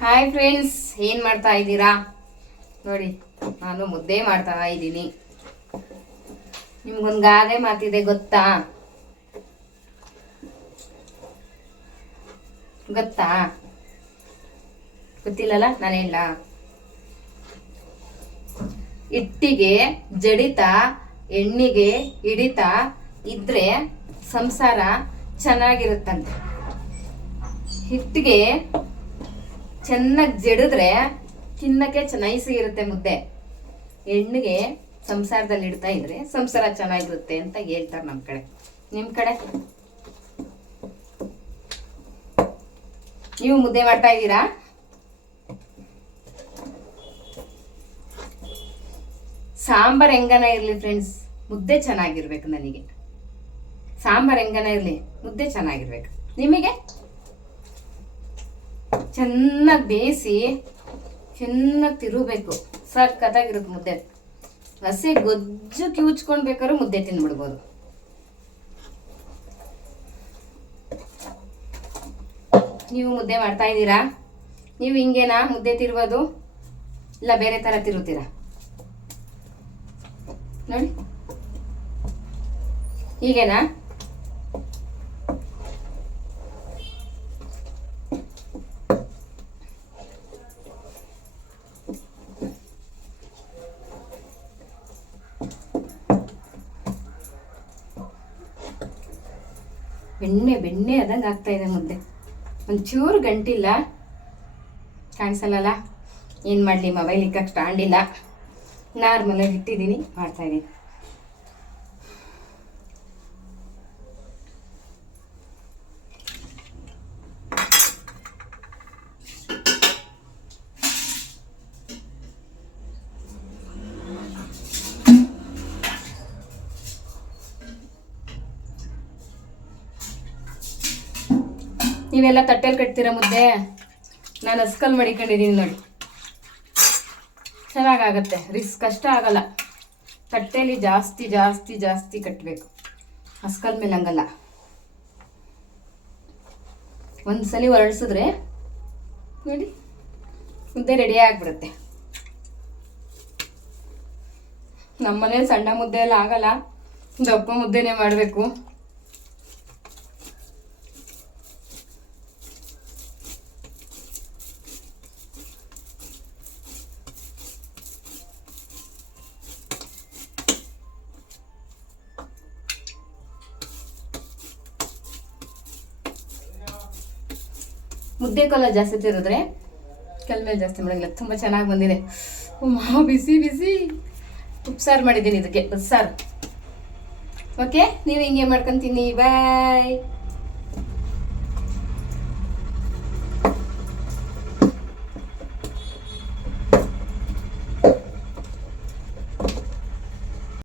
Hi friends ಏನು ಮಾಡ್ತಾ ಇದ್ದೀರಾ? ನೋಡಿ, ನಾನು ಮುದ್ದೆ ಮಾಡ್ತಾ ಇದ್ದೀನಿ. ನಿಮ್ಗೊಂದು ಗಾದೆ ಮಾತಿದೆ, ಗೊತ್ತಾ? ಗೊತ್ತಾ? ಗೊತ್ತಿಲ್ಲಲ್ಲ, ನಾನು ಹೇಳ ಇಟ್ಟಿಗೆ, ಜಡಿತ, ಎಣ್ಣಿಗೆ, ಹಿಡಿತ ಇದ್ರೆ ಸಂಸಾರ ಚೆನ್ನಾಗಿರುತ್ತಂತೆ. ಹಿಟ್ಟಿಗೆ ಚೆನ್ನಾಗಿ ಜಡಿದ್ರೆ ತಿನ್ನಕ್ಕೆ ಇರುತ್ತೆ ಮುದ್ದೆ. ಹೆಣ್ಣಿಗೆ ಸಂಸಾರದಲ್ಲಿ ಇಡ್ತಾ ಇದ್ರೆ ಸಂಸಾರ ಚೆನ್ನಾಗಿರುತ್ತೆ ಅಂತ ಹೇಳ್ತಾರೆ ನಮ್ಮ ಕಡೆ. ನಿಮ್ಮ ಕಡೆ? ನೀವು ಮುದ್ದೆ ಮಾಡ್ತಾ ಇದ್ದೀರಾ? ಸಾಂಬಾರ್ ಹೆಂಗನ ಇರಲಿ ಫ್ರೆಂಡ್ಸ್ ಮುದ್ದೆ ಚೆನ್ನಾಗಿರ್ಬೇಕು ನನಗೆ. ಸಾಂಬಾರ್ ಹೆಂಗನ ಇರಲಿ? ಮುದ್ದೆ ಚೆನ್ನಾಗಿರ್ಬೇಕು. ನಿಮಗೆ? ಚೆನ್ನಾಗಿ ಬೇಯಿಸಿ ಚೆನ್ನಾಗಿ ತಿರುಗಬೇಕು. ಸಖತ್ತಾಗಿರುತ್ತೆ ಮುದ್ದೆ. ಹಸಿ ಗೊಜ್ಜು ಕಿವುಚ್ಕೊಂಡು ಮುದ್ದೆ ತಿಂದ್ಬಿಡ್ಬೋದು ನೀವು ಮುದ್ದೆ ಮಾಡ್ತಾ ಇದ್ದೀರಾ? ನೀವು ಹಿಂಗೇನಾ ಮುದ್ದೆ ತಿರುವುದು ಇಲ್ಲ ಬೇರೆ ಥರ ತಿರುತ್ತೀರಾ ನೋಡಿ. ಹೀಗೇನಾ ಬೆಣ್ಣೆ ಬೆಣ್ಣೆ ಆದಂಗೆ ಆಗ್ತಾ ಇದೆ ಮುದ್ದೆ ಒಂಚೂರು ಗಂಟಿಲ್ಲ. ಕಾಣಿಸಲ್ಲ ಏನು ಮಾಡಲಿ ಮೊಬೈಲ್ ಇಕ್ಕಕ್ಕೆ ಸ್ಟ್ಯಾಂಡ್ ಇಲ್ಲ. ನಾರ್ಮಲಾಗಿ ಇಟ್ಟಿದ್ದೀನಿ, ಮಾಡ್ತಾ ನೀವೆಲ್ಲ ತಟ್ಟೆಲಿ ಕಟ್ತೀರ ಮುದ್ದೆ? ನಾನು ಹಸ್ಕಲ್ ಮಡಿಕೊಂಡಿದ್ದೀನಿ ನೋಡಿ. ಚೆನ್ನಾಗಾಗತ್ತೆ. ರಿಸ್ಕ್ ಕಷ್ಟ ಆಗಲ್ಲ. ತಟ್ಟೆಲಿ ಜಾಸ್ತಿ ಜಾಸ್ತಿ ಜಾಸ್ತಿ ಕಟ್ಟಬೇಕು ಹಸ್ಕಲ್ ಮೇಲೆ ಹಂಗಲ್ಲ ಸಲ ಹೊರಡಿಸಿದ್ರೆ ನೋಡಿ, ಮುದ್ದೆ ರೆಡಿ ಆಗಿಬಿಡುತ್ತೆ. ನಮ್ಮನೇಲಿ ಸಣ್ಣ ಮುದ್ದೆ ಎಲ್ಲ ಆಗಲ್ಲ. ದಪ್ಪ ಮುದ್ದೆನೇ ಮಾಡಬೇಕು. ಮುದ್ದೆ ಕಲ್ಲ ಜಾಸ್ತಿ ತಿರುದ್ರೆ ಕಲ್ ಮೇಲೆ ಜಾಸ್ತಿ ಮಾಡೋಂಗಿಲ್ಲ. ತುಂಬ ಚೆನ್ನಾಗಿ ಬಂದಿದೆ. ಮಾ ಬಿಸಿ ಬಿಸಿ. ಉಪ್ಸಾರು ಮಾಡಿದ್ದೀನಿ ಇದಕ್ಕೆ, ಉಪ್ಸಾರು. ಓಕೆ ನೀವು ಹಿಂಗೆ ಮಾಡ್ಕೊತೀನಿ ಬಾಯ್